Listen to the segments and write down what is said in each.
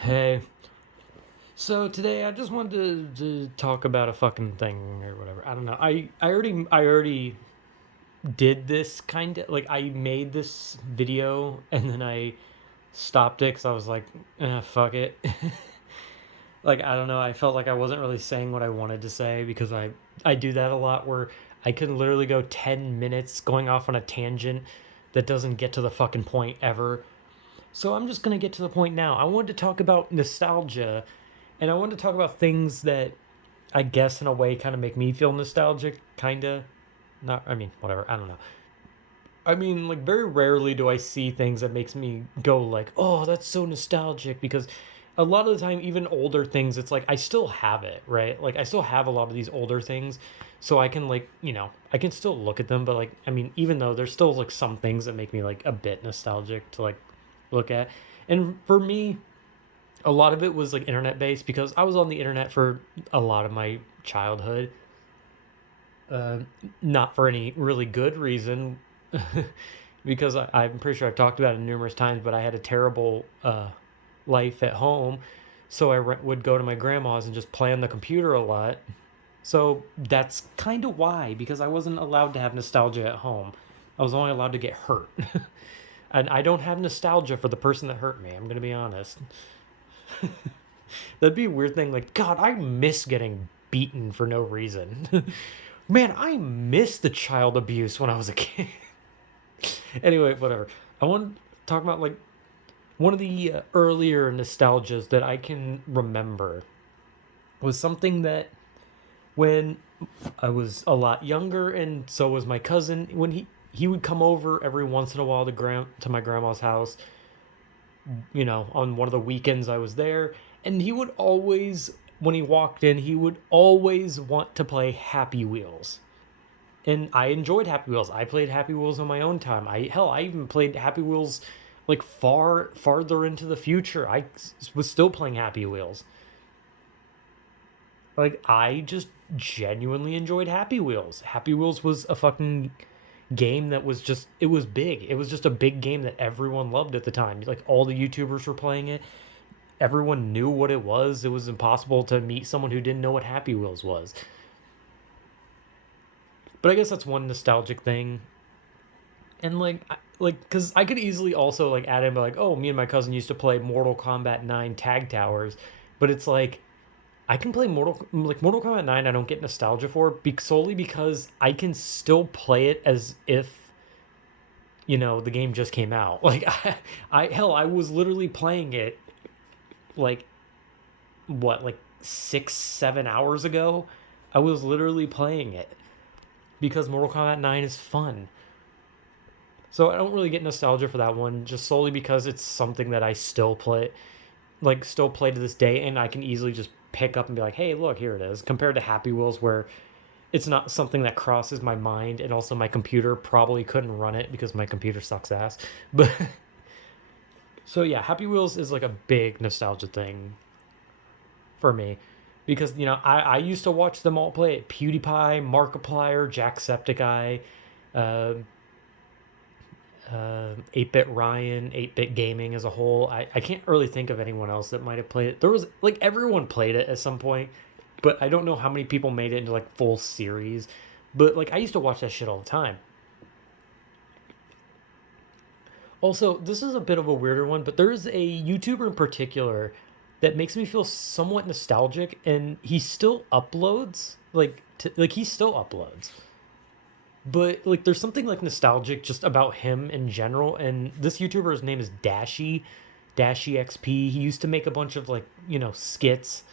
Hey, so today I just wanted to talk about a fucking thing or whatever. I don't know. I already did this kind of like I made this video and then I stopped it because I was like, fuck it. Like I don't know. I felt like I wasn't really saying what I wanted to say because I do that a lot where I can literally go 10 minutes going off on a tangent that doesn't get to the fucking point ever. So I'm just gonna get to the point now. I wanted to talk about nostalgia, and I wanted to talk about things that I guess in a way kind of make me feel nostalgic, kinda. Not, I mean, whatever. I don't know. I mean, like very rarely do I see things that makes me go like, "Oh, that's so nostalgic," because a lot of the time, even older things, it's like I still have it, right? Like I still have a lot of these older things, so I can like, I can still look at them, but like, I mean, even though there's still like some things that make me like a bit nostalgic to like look at, and for me, a lot of it was like internet based because I was on the internet for a lot of my childhood. Uh, Not for any really good reason, because I'm pretty sure I've talked about it numerous times. But I had a terrible life at home, so would go to my grandma's and just play on the computer a lot. So that's kind of why, because I wasn't allowed to have nostalgia at home. I was only allowed to get hurt, and I don't have nostalgia for the person that hurt me. I'm gonna be honest. That'd be a weird thing. Like, God, I miss getting beaten for no reason. Man, I miss the child abuse when I was a kid. Anyway, whatever. I want to talk about like one of the earlier nostalgias that I can remember was something that when I was a lot younger, and so was my cousin. When he would come over every once in a while to my grandma's house, on one of the weekends I was there, and he would always, when he walked in, he would always want to play Happy Wheels. And I enjoyed Happy Wheels. I played Happy Wheels on my own time. I even played Happy Wheels like farther into the future. I was still playing Happy Wheels. Like I just genuinely enjoyed Happy Wheels. Happy Wheels was a fucking game that was just, it was big. It was just a big game that everyone loved at the time. Like all the YouTubers were playing it. Everyone knew what it was. It was impossible to meet someone who didn't know what Happy Wheels was. But I guess that's one nostalgic thing. And because I could easily also like add in like, oh, me and my cousin used to play Mortal Kombat 9 Tag Towers, but it's like I can play Mortal Kombat 9. I don't get nostalgia for solely because I can still play it as if the game just came out. Like I was literally playing it like what, like 6 7 hours ago. I was literally playing it because Mortal Kombat 9 is fun. So I don't really get nostalgia for that one, just solely because it's something that I still play to this day, and I can easily just pick up and be like, "Hey, look, here it is." Compared to Happy Wheels, where it's not something that crosses my mind, and also my computer probably couldn't run it because my computer sucks ass. But so yeah, Happy Wheels is like a big nostalgia thing for me because I used to watch them all play it. PewDiePie, Markiplier, Jacksepticeye, uh, 8-Bit Ryan, 8-Bit Gaming as a whole. I can't really think of anyone else that might have played it. There was like everyone played it at some point, but I don't know how many people made it into like full series. But like I used to watch that shit all the time. Also, this is a bit of a weirder one, but there's a YouTuber in particular that makes me feel somewhat nostalgic, and he still uploads. Like he still uploads. But like there's something like nostalgic just about him in general, and this YouTuber's name is Dashy XP. He used to make a bunch of like skits,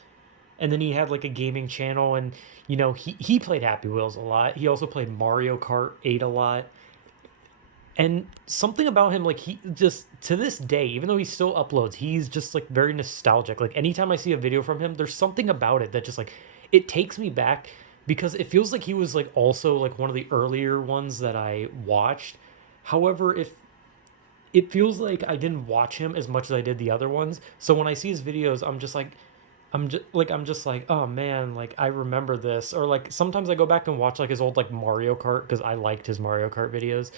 and then he had like a gaming channel, and he played Happy Wheels a lot. He also played Mario Kart 8 a lot. And something about him, like he just to this day, even though he still uploads, he's just like very nostalgic. Like anytime I see a video from him, there's something about it that just like it takes me back because it feels like he was like also like one of the earlier ones that I watched. However, if it feels like I didn't watch him as much as I did the other ones, so when I see his videos, I'm just like, oh man, like I remember this. Or like sometimes I go back and watch like his old like Mario Kart because I liked his Mario Kart videos.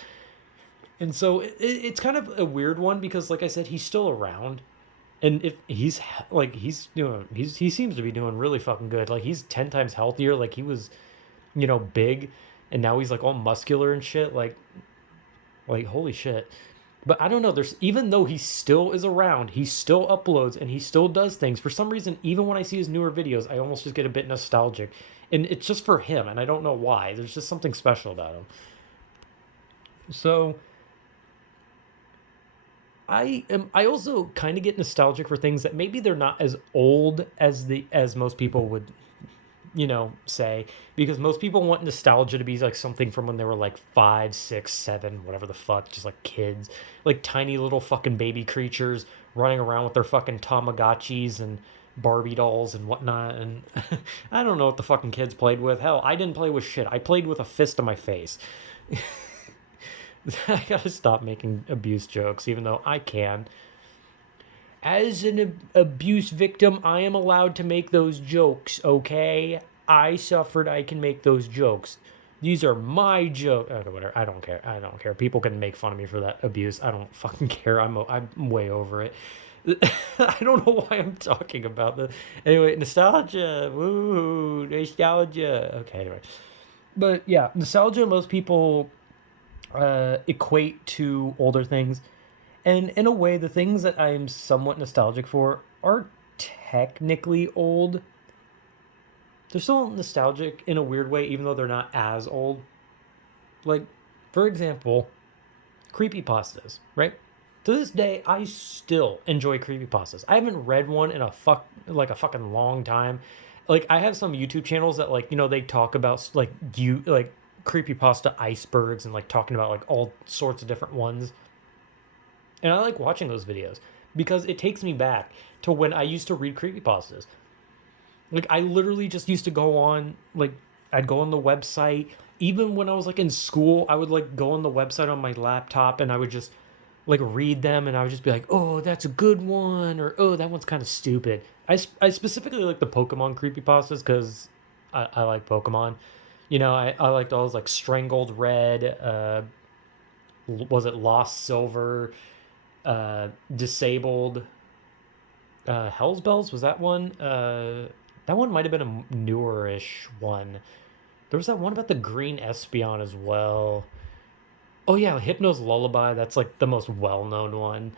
And so it's kind of a weird one because, like I said, he's still around. And if he's like he seems to be doing really fucking good. Like he's 10 times healthier. Like he was, big, and now he's like all muscular and shit. Like holy shit. But I don't know. There's even though he still is around, he still uploads and he still does things. For some reason, even when I see his newer videos, I almost just get a bit nostalgic, and it's just for him, and I don't know why. There's just something special about him. So I also kind of get nostalgic for things that maybe they're not as old as most people would say, because most people want nostalgia to be like something from when they were like 5, 6, 7, whatever the fuck, just like kids, like tiny little fucking baby creatures running around with their fucking Tamagotchis and Barbie dolls and whatnot. And I don't know what the fucking kids played with. Hell, I didn't play with shit. I played with a fist to my face. I gotta stop making abuse jokes, even though I can. As an abuse victim, I am allowed to make those jokes, okay? I suffered, I can make those jokes. These are my jokes. Okay, whatever. I don't care. I don't care. People can make fun of me for that abuse. I don't fucking care. I'm way over it. I don't know why I'm talking about this. Anyway, nostalgia. Woo, nostalgia. Okay, anyway. But yeah, nostalgia, most people equate to older things. And in a way, the things that I'm somewhat nostalgic for are technically old. They're still nostalgic in a weird way, even though they're not as old. Like, for example, creepypastas, right? To this day, I still enjoy creepypastas. I haven't read one in a fucking long time. Like, I have some YouTube channels that they talk about like creepypasta icebergs and like talking about like all sorts of different ones. And I like watching those videos because it takes me back to when I used to read creepypastas. Like I literally just used to go on I'd go on the website. Even when I was like in school, I would like go on the website on my laptop and I would just like read them and I would just be like, "Oh, that's a good one," or "Oh, that one's kind of stupid." I specifically like the Pokemon creepypastas because I like Pokemon. I liked all those like Strangled Red, was it Lost Silver, Disabled, Hell's Bells, was that one? That one might have been a newer-ish one. There was that one about the green Espeon as well. Oh yeah, Hypno's Lullaby. That's like the most well-known one.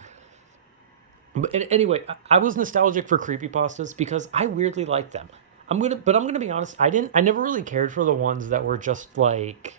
But anyway, I was nostalgic for creepypastas because I weirdly like them. I'm gonna be honest. I never really cared for the ones that were just like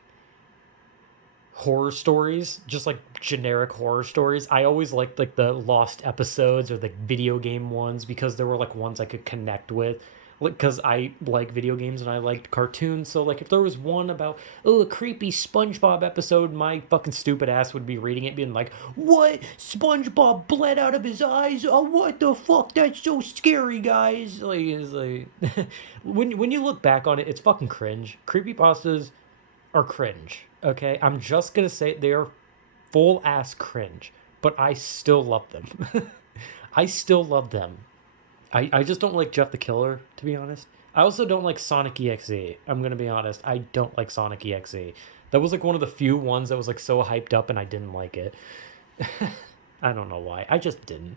horror stories, just like generic horror stories. I always liked like the lost episodes or the video game ones because there were like ones I could connect with. Like, because I like video games and I liked cartoons. So, like, if there was one about, oh, a creepy SpongeBob episode, my fucking stupid ass would be reading it, being like, what? SpongeBob bled out of his eyes? Oh, what the fuck? That's so scary, guys. Like, it's like, when you look back on it, it's fucking cringe. Creepypastas are cringe. Okay, I'm just gonna say they are full ass cringe, but I still love them. I still love them. I just don't like Jeff the Killer, to be honest. I also don't like Sonic EXE. I'm gonna be honest. I don't like Sonic EXE. That was like one of the few ones that was like so hyped up, and I didn't like it. I don't know why. I just didn't.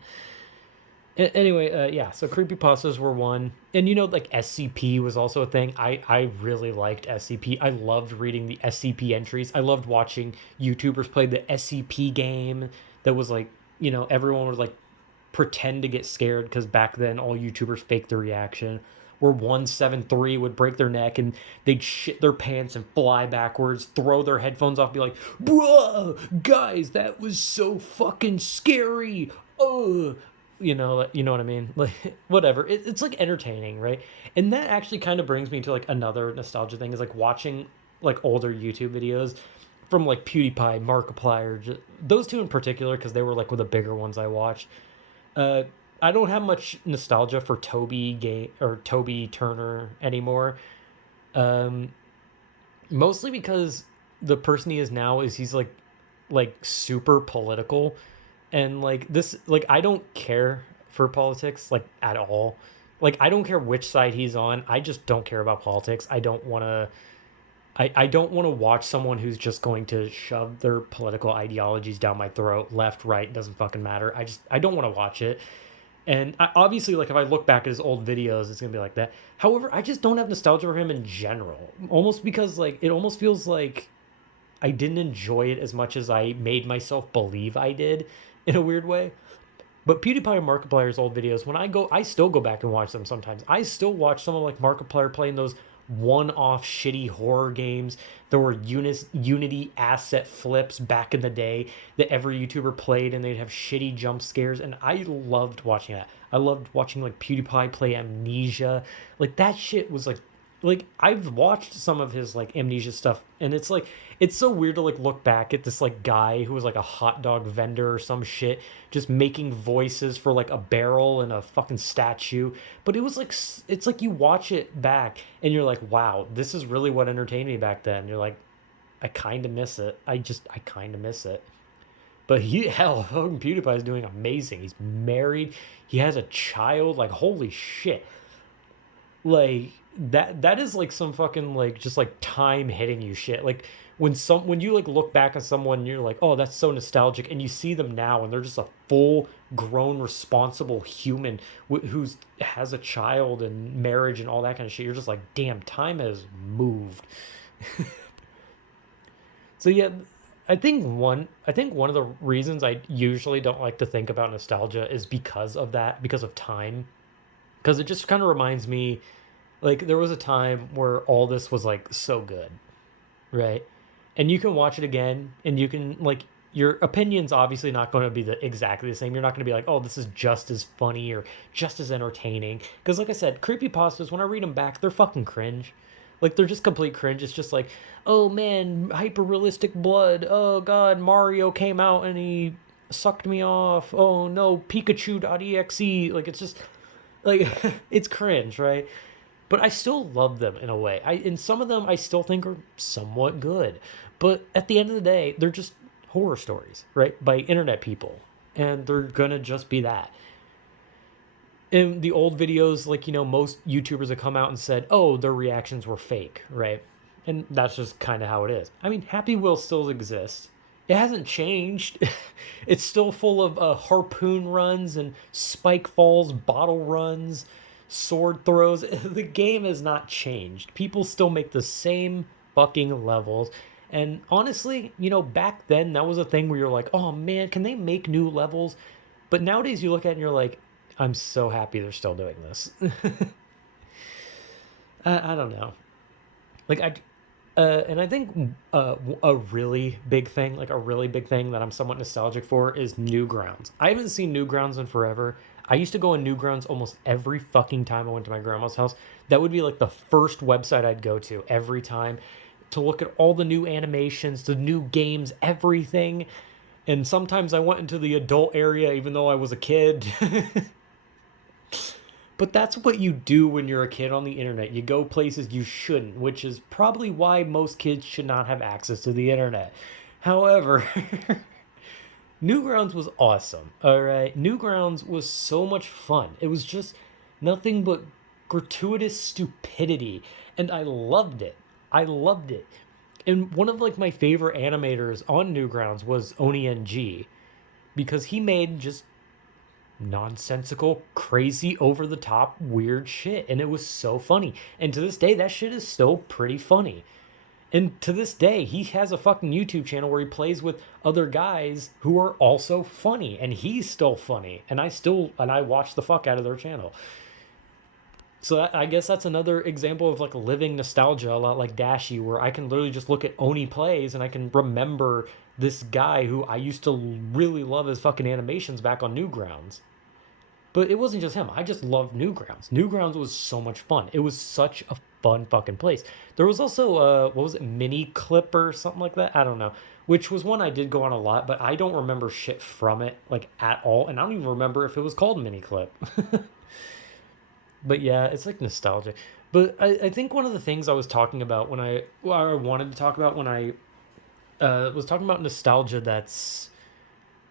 Anyway, yeah, so creepypastas were one. And like SCP was also a thing. I really liked SCP. I loved reading the SCP entries. I loved watching YouTubers play the SCP game that was like, everyone would like pretend to get scared because back then all YouTubers faked their reaction. Where 173 would break their neck and they'd shit their pants and fly backwards, throw their headphones off, be like, "Bruh, guys, that was so fucking scary. Oh, you know what I mean? Like, whatever. It's like entertaining, right? And that actually kind of brings me to like another nostalgia thing is like watching like older YouTube videos from like PewDiePie, Markiplier, those two in particular because they were like one of the bigger ones I watched. Uh, I don't have much nostalgia for Toby Turner anymore. Um, Mostly because the person he is now is he's like super political, and like this like I don't care for politics like at all. Like I don't care which side he's on. I just don't care about politics. I don't want to watch someone who's just going to shove their political ideologies down my throat, left, right, doesn't fucking matter. I don't want to watch it. And obviously, like if I look back at his old videos, it's gonna be like that. However, I just don't have nostalgia for him in general. Almost because like it almost feels like I didn't enjoy it as much as I made myself believe I did, in a weird way. But PewDiePie and Markiplier's old videos, when I still go back and watch them sometimes. I still watch someone like Markiplier playing those one-off shitty horror games. There were Unity asset flips back in the day that every YouTuber played, and they'd have shitty jump scares, and I loved watching that. I loved watching like PewDiePie play Amnesia. Like that shit was like I've watched some of his like Amnesia stuff, and it's like it's so weird to like look back at this like guy who was like a hot dog vendor or some shit just making voices for like a barrel and a fucking statue. But it was like it's like you watch it back and you're like, wow, this is really what entertained me back then. You're like, I kind of miss it. I kind of miss it. But hell, fucking PewDiePie is doing amazing. He's married. He has a child. Like, holy shit. Like that is like some fucking like just like time hitting you shit. Like when you like look back at someone, you're like, oh, that's so nostalgic, and you see them now and they're just a full grown responsible human who's has a child and marriage and all that kind of shit. You're just like, damn, time has moved. So yeah, I think one of the reasons I usually don't like to think about nostalgia is because of that, because of time, because it just kind of reminds me like there was a time where all this was like so good, right? And you can watch it again and you can like your opinion's obviously not going to be exactly the same. You're not going to be like, "Oh, this is just as funny or just as entertaining." Cuz like I said, creepypastas when I read them back, they're fucking cringe. Like they're just complete cringe. It's just like, "Oh man, hyper realistic blood. Oh god, Mario came out and he sucked me off. Oh no, Pikachu.exe." Like it's just like it's cringe, right? But I still love them in a way. And some of them I still think are somewhat good. But at the end of the day, they're just horror stories, right? By internet people. And they're gonna just be that. In the old videos, like, most YouTubers have come out and said, oh, their reactions were fake, right? And that's just kind of how it is. I mean, Happy Wheel still exists. It hasn't changed. It's still full of harpoon runs and spike falls, bottle runs, sword throws. The game has not changed. People still make the same fucking levels. And honestly, back then that was a thing where you're like, oh man, can they make new levels? But nowadays you look at it and you're like, I'm so happy they're still doing this. I don't know. Like and I think a really big thing, like a really big thing that I'm somewhat nostalgic for is Newgrounds. I haven't seen Newgrounds in forever. I used to go in Newgrounds almost every fucking time I went to my grandma's house. That would be like the first website I'd go to every time to look at all the new animations, the new games, everything. And sometimes I went into the adult area even though I was a kid. But that's what you do when you're a kid on the internet. You go places you shouldn't, which is probably why most kids should not have access to the internet. However, Newgrounds was awesome. All right. Newgrounds was so much fun. It was just nothing but gratuitous stupidity. And I loved it. I loved it. And one of like my favorite animators on Newgrounds was OniNG because he made just nonsensical, crazy, over the top, weird shit. And it was so funny. And to this day, that shit is still pretty funny. And to this day, he has a fucking YouTube channel where he plays with other guys who are also funny. And he's still funny. And I watch the fuck out of their channel. So I guess that's another example of like living nostalgia, a lot like Dashi, where I can literally just look at Oni plays and I can remember this guy who I used to really love his fucking animations back on Newgrounds. But it wasn't just him. I just loved Newgrounds. Newgrounds was so much fun. It was such a fun fucking place. There was also what was it, Mini Clip or something like that? I don't know. Which was one I did go on a lot, but I don't remember shit from it like at all, and I don't even remember if it was called Mini Clip. But yeah, it's like nostalgia. But I think one of the things I was talking about I wanted to talk about when I was talking about nostalgia that's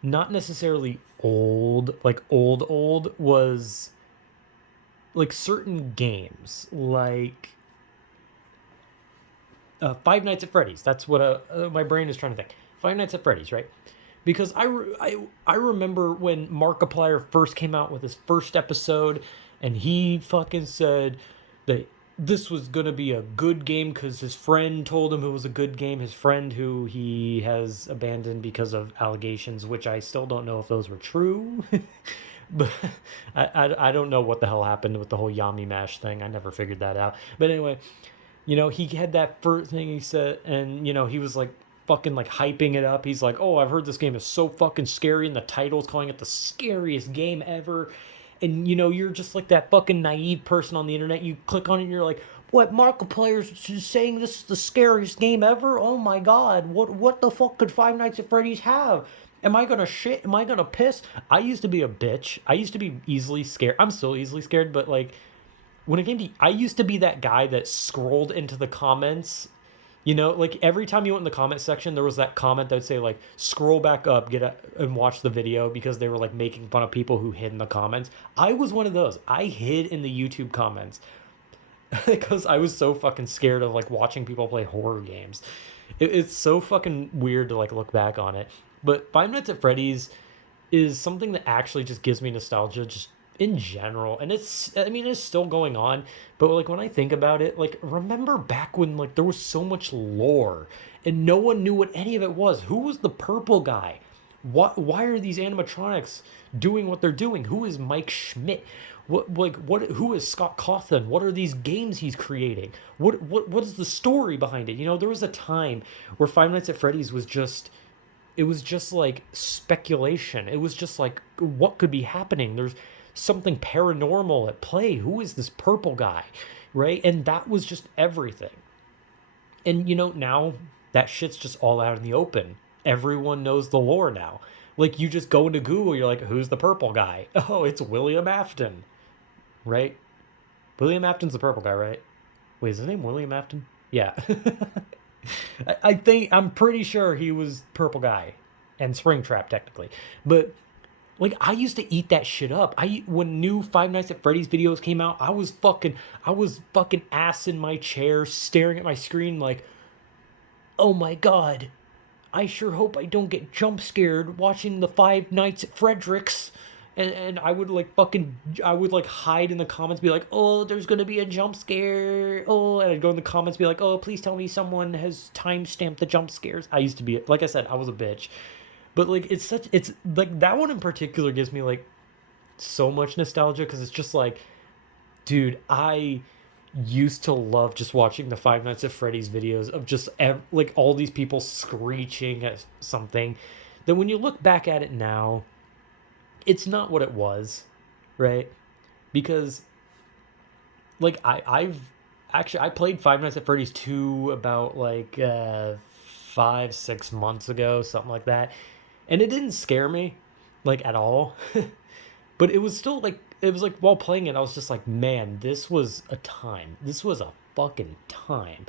not necessarily old, like old, was like certain games, like Five Nights at Freddy's. That's what my brain is trying to think. Five Nights at Freddy's, right? because I remember when Markiplier first came out with his first episode, and he fucking said that this was gonna be a good game because his friend told him it was a good game. His friend, who he has abandoned because of allegations, which I still don't know if those were true. But I don't know what the hell happened with the whole Yami Mash thing. I never figured that out. But anyway, he had that first thing he said, and he was like fucking like hyping it up. He's like, "Oh, I've heard this game is so fucking scary," and the title's calling it the scariest game ever. And you're just like that fucking naive person on the internet. You click on it, and you're like, "What? Markiplier's saying this is the scariest game ever? Oh my god! What the fuck could Five Nights at Freddy's have? Am I gonna shit? Am I gonna piss?" I used to be a bitch. I used to be easily scared. I'm still easily scared, but like when it came to, I used to be that guy that scrolled into the comments. Like every time you went in the comment section, there was that comment that would say like, scroll back up, and watch the video, because they were like making fun of people who hid in the comments. I was one of those. I hid in the YouTube comments because I was so fucking scared of like watching people play horror games. It's so fucking weird to like look back on it. But Five Nights at Freddy's is something that actually just gives me nostalgia, just in general. And it's still going on, but like when I think about it, like, remember back when like there was so much lore and no one knew what any of it was. Who was the purple guy? Why are these animatronics doing what they're doing? Who is Mike Schmidt? Who is Scott Cawthon? What are these games he's creating? What is the story behind it? There was a time where Five Nights at Freddy's was just, it was just like speculation. It was just like, what could be happening? There's something paranormal at play. Who is this purple guy? Right? And that was just everything. And now that shit's just all out in the open. Everyone knows the lore now. Like, you just go into Google, you're like, who's the purple guy? Oh, it's William Afton. Right? William Afton's the purple guy, right? Wait, is his name William Afton? Yeah. I'm pretty sure he was purple guy and Springtrap technically. But like, I used to eat that shit up. When new Five Nights at Freddy's videos came out, I was fucking ass in my chair staring at my screen like, "Oh my god. I sure hope I don't get jump scared watching the Five Nights at Frederick's." And I would like hide in the comments, be like, "Oh, there's gonna be a jump scare." Oh, and I'd go in the comments, be like, "Oh, please tell me someone has timestamped the jump scares." I used to be, like I said, I was a bitch. But like, it's like that one in particular gives me like so much nostalgia, because it's just like, dude, I used to love just watching the Five Nights at Freddy's videos of just like all these people screeching at something. Then when you look back at it now, it's not what it was, right? Because like I played Five Nights at Freddy's 2 about like 5-6 months ago, something like that, and it didn't scare me like at all. But it was still like, it was like while playing it, I was just like, man, this was a time. This was a fucking time,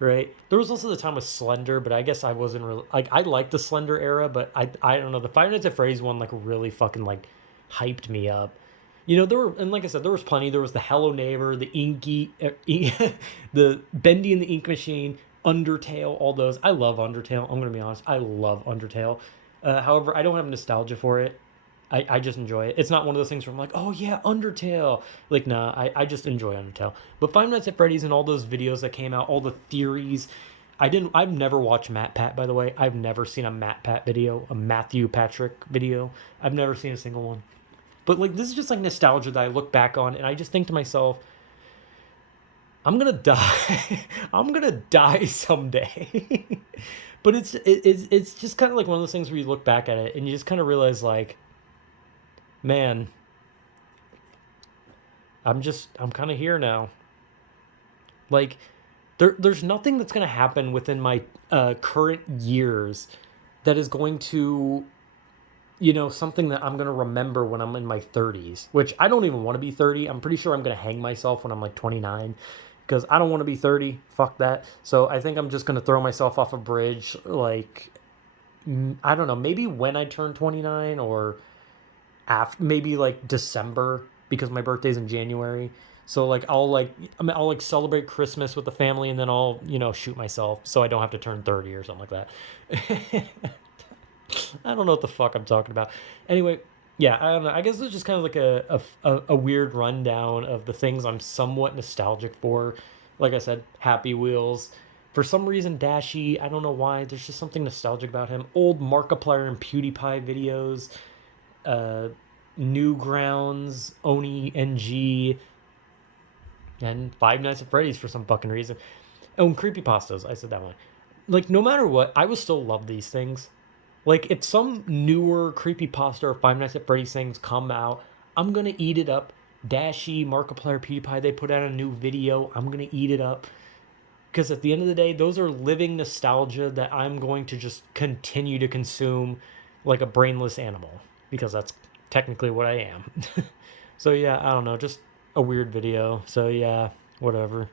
right? There was also the time with Slender, but I guess I wasn't really like, I liked the Slender era, but I don't know, the Five Nights at Freddy's one like really fucking like hyped me up. There were, and like I said, there was plenty. There was the Hello Neighbor, the Inky, the Bendy and the Ink Machine, Undertale, all those. I love Undertale. I'm gonna be honest, I love Undertale. However, I don't have nostalgia for it. I just enjoy it. It's not one of those things where I'm like, "Oh yeah, Undertale." Like, nah, I just enjoy Undertale. But Five Nights at Freddy's and all those videos that came out, all the theories. I've never watched Matt Pat, by the way. I've never seen a Matt Pat video, a Matthew Patrick video. I've never seen a single one. But like, this is just like nostalgia that I look back on, and I just think to myself, I'm gonna die. I'm gonna die someday. But it's just kind of like one of those things where you look back at it and you just kind of realize like, man, I'm kind of here now. Like, there's nothing that's gonna happen within my current years that is going to, something that I'm gonna remember when I'm in my 30s. Which I don't even want to be 30. I'm pretty sure I'm gonna hang myself when I'm like 29, because I don't want to be 30. Fuck that. So I think I'm just gonna throw myself off a bridge. Like, I don't know, maybe when I turn 29, or after, maybe like December, because my birthday's in January. So like I'll like celebrate Christmas with the family, and then I'll shoot myself so I don't have to turn 30 or something like that. I don't know what the fuck I'm talking about. Anyway, yeah, I don't know. I guess it's just kind of like a weird rundown of the things I'm somewhat nostalgic for. Like I said, Happy Wheels. For some reason, Dashy, I don't know why, there's just something nostalgic about him. Old Markiplier and PewDiePie videos, uh, Newgrounds, Oni NG, and Five Nights at Freddy's for some fucking reason. Oh, and Creepypastas, I said that one. Like, no matter what, I will still love these things. Like, if some newer creepypasta or Five Nights at Freddy's things come out, I'm gonna eat it up. Dashy, Markiplier, PewDiePie, they put out a new video. I'm gonna eat it up. Because at the end of the day, those are living nostalgia that I'm going to just continue to consume like a brainless animal. Because that's technically what I am. So yeah, I don't know, just a weird video. So yeah, whatever.